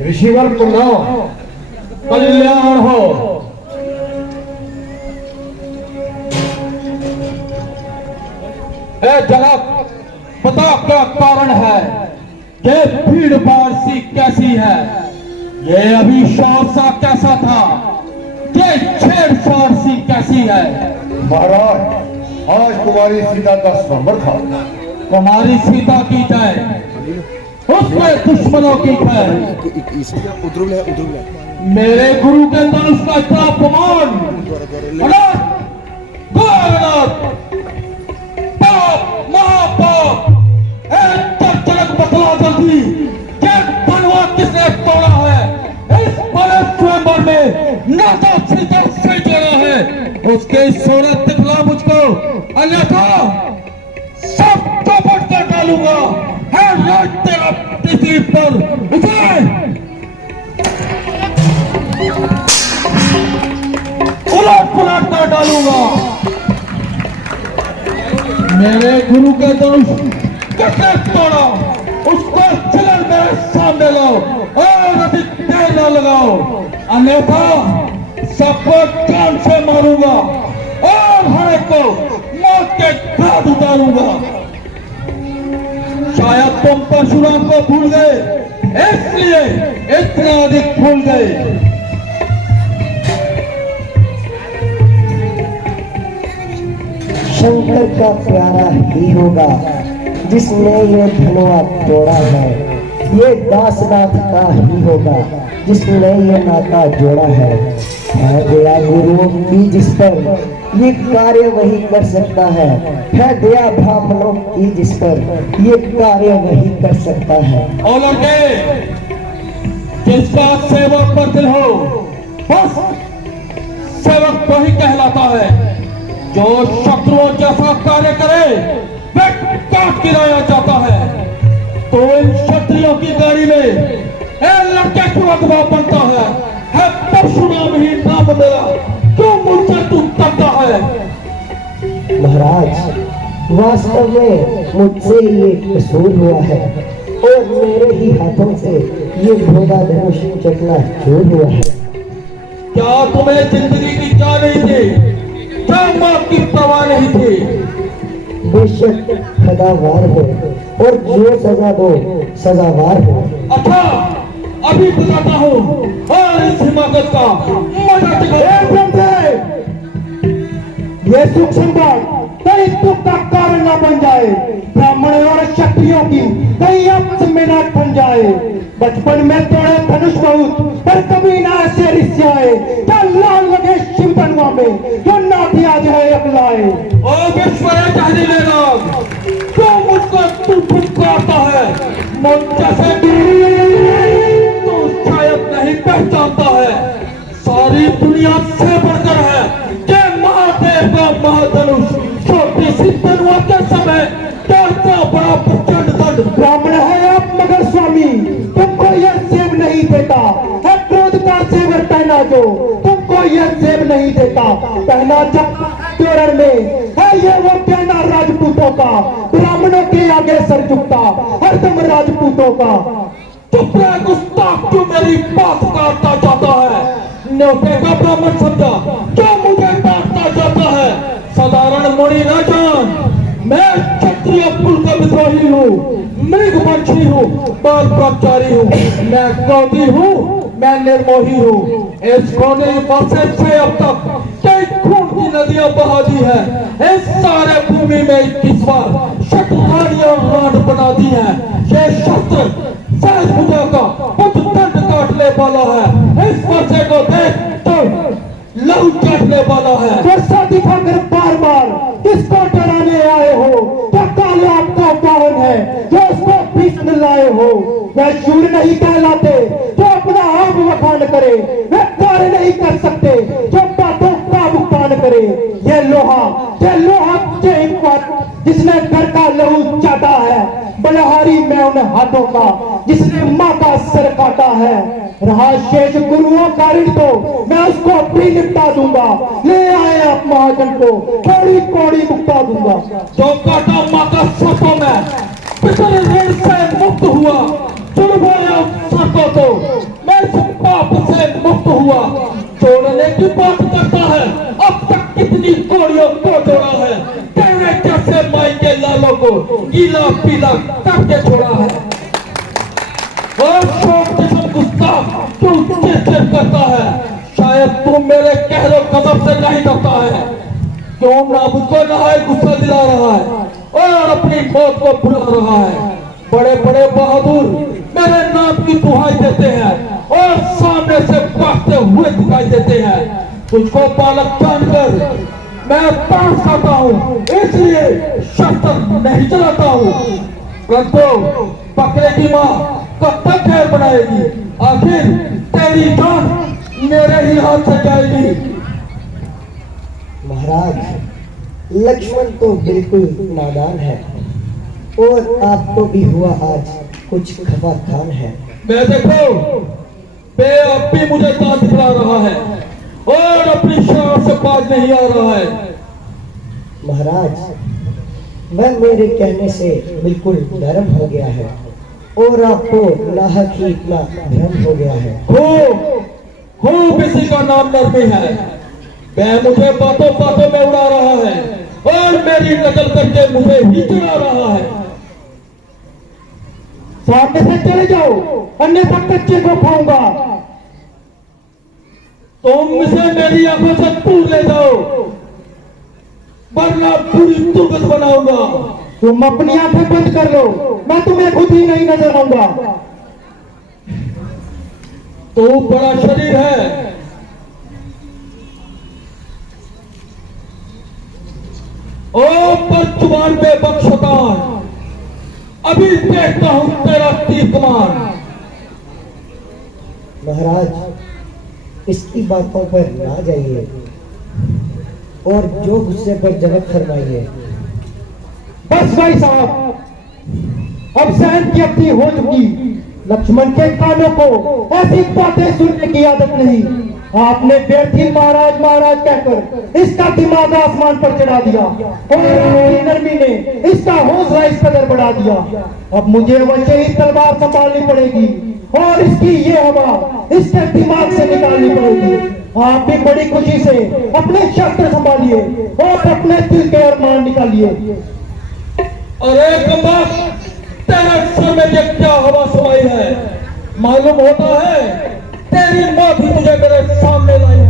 ऋषिवर पुनः कल्याण हो। ए जनक, बता क्या कारण है? ये भीड़ भाड़ सी कैसी है? ये अभिशाप सा कैसा था? ये छेड़छाड़ सी कैसी है? महाराज, आज कुमारी सीता का स्वयंवर था। कुमारी सीता की जय, उसके दुश्मनों की खैर। मेरे गुरु के धनुष का इतना अपमान, पाप, महापाप, जनक बतला जल्दी, ये बनवा किसने तोड़ा है? इस बड़े स्वयंवर में नाता सीता से जोड़ा है, उसके सूरत दिखला मुझको, अन्यथा सब चौपट कर डालूंगा। है राज तेरा पृथ्वी पर उठे, उलट पुलट कर डालूंगा। मेरे गुरु के धनुष किसने तोड़ा? उसको चिलर मेरे सामने लाओ और अधिक देर न लगाओ, अन्यथा सबको जान से मारूंगा और हर एक को मौत के घाट उतारूंगा। शायद तुम परशुराम को भूल गए, इसलिए इतना अधिक भूल गए। शंकर का प्यारा ही होगा जिसने ये धनुआ तोड़ा है। ये दासनाथ का ही होगा जिसने ये नाता जोड़ा है। दया गुरुओं की जिस पर ये कार्य वही कर सकता है दया ब्राह्मणों की जिस पर ये कार्य वही कर सकता है। और लड़के, जिसका सेवक पर दिल हो, बस सेवक वही कहलाता है। जो शत्रुओं जैसा कार्य करे वह काट गिराया जाता है। तो इन क्षत्रियों की गाड़ी में लड़के को अगवा बनता है परशुराम ही नाम मेरा, क्यों मुझसे तू डरता है? महाराज, वास्तव में मुझसे ये कसूर हुआ है और मेरे ही हाथों से ये घोड़ा धनुष चकना चूर हुआ है। क्या तुम्हें जिंदगी की क्या नहीं थी? क्या मौत की परवाह नहीं थी? बेशक सदावार हो और जो सजा दो सजावार हो। अच्छा, अभी बताता हूँ और इस हिमाकत का मजा दिखाओ। ये सुख संभाल कहीं दुख का कारण न बन जाए, ब्राह्मणों और क्षत्रियों की कहीं आपस में न बन जाए। बचपन में तोड़े धनुष बहुत पर कभी ना ऐसे रिश्ते क्या लाल लगे शिव बनवा में जो ना दिया जाए अपनाए। ओ विश्वरे जहरीले लोग, क्यों मुझको तू फुटकारता है? मुझ जैसे तो शायद नहीं पहचानता है। सारी दुनिया से बढ़कर है कि महादेव का महाधनुष छोटी सी तलवार के समय डरता बड़ा प्रचंड दंड। ब्राह्मण है आप मगर स्वामी, तुमको यह सेब नहीं देता है। क्रोध का सेवर पहना जो तुमको यह सेब नहीं देता, पहना जब चोरण में है ये वो पहना राजपूतों का, ब्राह्मणों के आगे सर झुकता हरदम राजपूतों का। चुप रह गुस्ताख, क्यों मेरी बात काटता जाता है? न्योते का ब्राह्मण समझा, क्यों मुझे काटता जाता है? साधारण मुनि न जान, मैं क्षत्रिय कुल का विद्रोही हूँ, मृगवंशी हूँ, बाल ब्रह्मचारी हूँ, मैं क्रोधी हूँ, मैं निर्मोही हूँ। इस कोने वर्षे से अब तक कई खून की नदियां बहा दी है। इस सारे भूमि में 21 बार शत्रुघ्नियां राड बना दी है। ये शस्त्र सहज भुजा का पुत्र दंड काटने वाला है। इस वर्षे को देख तो लहू चाटने वाला है। गुस्सा दिखाकर बार बार किसको डराने आए हो? क्या काले आपका कौन है जो उसको भीष्म लाए हो? वह शूर नहीं कहलाते जो अपना आप बखान करे, वे कार्य नहीं कर सकते जो बातों का भुगतान करे। ये लोहा जिसने घर का लहू चाटा है, बलहारी मैं उन हाथों का जिसने माँ का सर काटा है। रहा शेष गुरुओं का ऋण तो मैं उसको भी निपटा दूंगा। ले आए आप महाजन को कौड़ी कौड़ी मुक्ता दूंगा। जो काटा माँ का सपो में पितर ऋण से मुक्त हुआ, जुड़ गया तो मैं इस पाप से मुक्त हुआ। जोड़ने की बात करता है, अब तक कितनी कोड़ियों को जोड़ा है। तेरे जैसे माई के लालों को गीला पीला करके छोड़ा है। और शौक जिसम गुस्ताख तू चिड़चिड़ करता है। शायद तू मेरे कहलो कदम से नहीं डरता है। क्यों ना मुझको नहाए गुस्सा दिला रहा है और अपनी मौत को भुला रहा है। बड़े बड़े बहादुर मेरे नाम की दुहाई देते हैं और सामने से भागते हुए दिखाई देते हैं। तुझको बालक जानकर मैं पास आता हूँ, इसलिए शस्त्र नहीं चलाता हूँ। परंतु बकरे की माँ कब तक खैर बनाएगी? आखिर तेरी जान मेरे ही हाथ से जाएगी। महाराज, लक्ष्मण तो बिल्कुल नादान है और आपको भी हुआ आज कुछ खफा खान है। मैं देखो बे अब भी मुझे दांत दिखला रहा है और अपनी शराब से बाज नहीं आ रहा है। महाराज, वह मेरे कहने से बिल्कुल नरम हो गया है और आपको नाहक ही इतना भ्रम हो गया है। खूब इसी का नाम नरमी है। वह मुझे बातों बातों में उड़ा रहा है और मेरी नकल करके मुझे ही चुरा रहा है। सामने से चले जाओ, अन्यथा कच्चे को खाऊंगा। तुम इसे मेरी आंखों से दूर ले जाओ, वरना पूरी दुर्गत बनाऊंगा। तुम अपनी आंखें बंद कर लो, मैं तुम्हें खुद ही नहीं नजर आऊंगा। तो बड़ा शरीर है, ओ पर जुबान पे बख्शतान, अभी देखता हूं तेरा तीर कमान। महाराज, इसकी बातों पर ना जाइए और जो गुस्से पर जवाब फरमाइए। बस भाई साहब, अब सहन की अपनी हो चुकी। लक्ष्मण के कानों को ऐसी बातें सुनने की आदत नहीं। आपने व्यर्थी महाराज महाराज कहकर इसका दिमाग आसमान पर चढ़ा दिया और आपकी नरमी ने इसका हौसला इस कदर बढ़ा दिया। अब मुझे अवश्य ही तलवार संभालनी पड़ेगी और इसकी ये हवा इसके दिमाग से निकालनी पड़ेगी। आप भी बड़ी खुशी से अपने शस्त्र संभालिए और अपने दिल के अरमान निकालिए। अरे कमबख्त, तेरे सर में ये क्या हवा समाई है? मालूम होता है तेरी माँ भी तुझे मेरे सामने लाई है।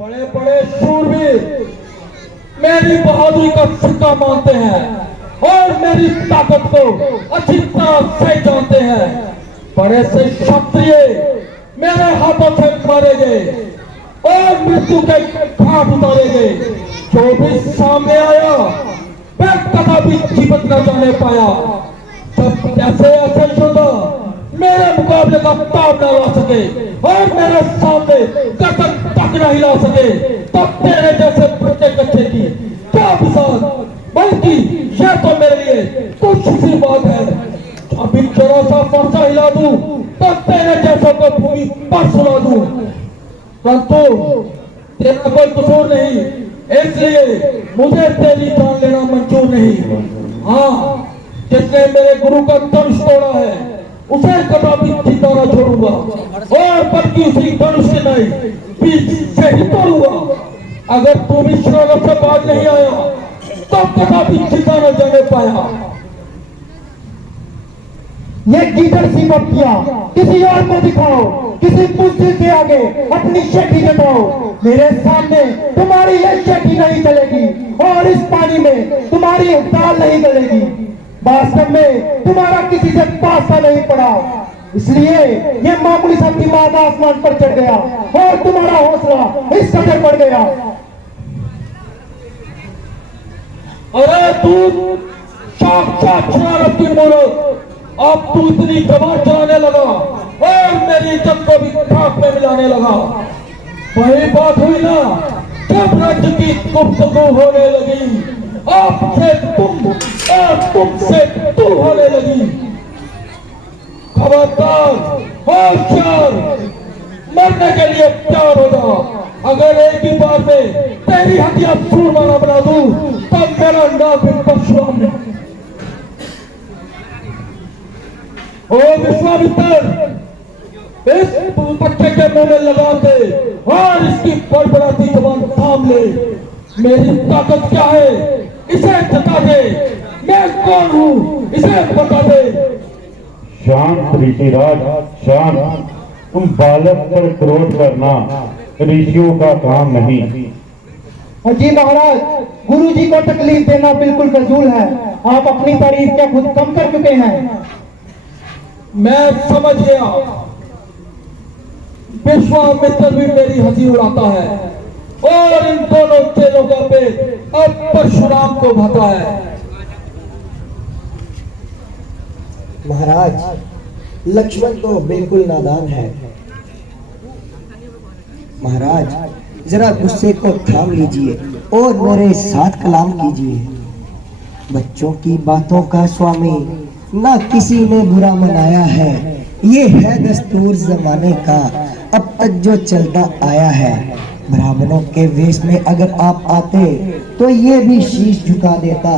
बड़े बड़े शूरवीर मेरी बहादुरी का सिक्का मानते हैं और मेरी ताकत को अच्छी तरह से जानते हैं। बड़े से क्षत्रिय मेरे हाथों से मारे गए और मृत्यु के घाट उतारे गए। जो भी सामने आया मैं कभी जीवित न जाने पाया। जब ऐसे ऐसे योद्धा मेरे मुकाबले का ताब न ला सके और मेरे सामने कदम तक नहीं ला सके, तब तेरे जैसे बच्चे कच्चे की क्या मिसाल। बल्कि यह तो मेरे लिए कुछ सी बात है। अभी जरा सा फरसा हिला दूं तो तेरे जैसों को भूमि पर सुला दूं। परंतु तेरा कोई कसूर नहीं, इसलिए मुझे तेरी जान लेना मंजूर नहीं। हाँ, जिसने मेरे गुरु का धनुष तोड़ा है उसे कभी जिंदा न छोड़ूंगा और बल्कि उसी धनुष से नहीं बीच से ही तोड़ूंगा। अगर तू भी शरारत से बाज नहीं आया तो कभी जिंदा न जाने पाया। ये गीदड़ सी बत्तियां किसी और को दिखाओ, किसी पुस्तक के आगे अपनी शेखी जताओ। मेरे सामने तुम्हारी ये शेखी नहीं चलेगी और इस पानी में तुम्हारी दाल नहीं गलेगी। वास्तव में तुम्हारा किसी से पासा नहीं पड़ा, इसलिए ये मामूली सा दिमाग आसमान पर चढ़ गया और तुम्हारा हौसला इस कदर बढ़ गया। अरे तू साक्षात शरारत की मूर्त, अब तू इतनी जबान चलाने लगा और मेरी इज्जत को भी खाक में मिलाने लगा। वही बात हुई ना जब राज्य की गुफ्तगू होने लगी, आपसे तुम और तुमसे तू होने लगी। खबरदार, होशियार, मरने के लिए तैयार हो जा। अगर एक ही बार में तेरी हड्डियां चूरमा न बना दूं तब मेरा नाम भी बख्शवा। ओ विश्वामित्र, इस बच्चे के मुंह में लगा दे और इसकी बड़बड़ाती जबान थाम ले। मेरी ताकत क्या है इसे बता दे, मैं कौन हूँ इसे बता दे। शांत ऋषिराज शांत, तुम बालक पर क्रोध करना ऋषियों का काम नहीं। जी महाराज, गुरु जी को तकलीफ देना बिल्कुल फजूल है। आप अपनी तारीफ क्या खुद कम कर चुके हैं। मैं समझ गया, विश्वामित्र भी मेरी हंसी उड़ाता है और इन दोनों चेलों का पेट अब परशुराम को भाता है। महाराज, लक्ष्मण तो बिल्कुल नादान है। महाराज, जरा गुस्से को थाम लीजिए और मेरे साथ कलाम कीजिए। बच्चों की बातों का स्वामी ना किसी ने बुरा मनाया है, ये है दस्तूर जमाने का, अब तक जो चलता आया है। ब्राह्मणों के वेश में अगर आप आते तो ये भी शीश झुका देता।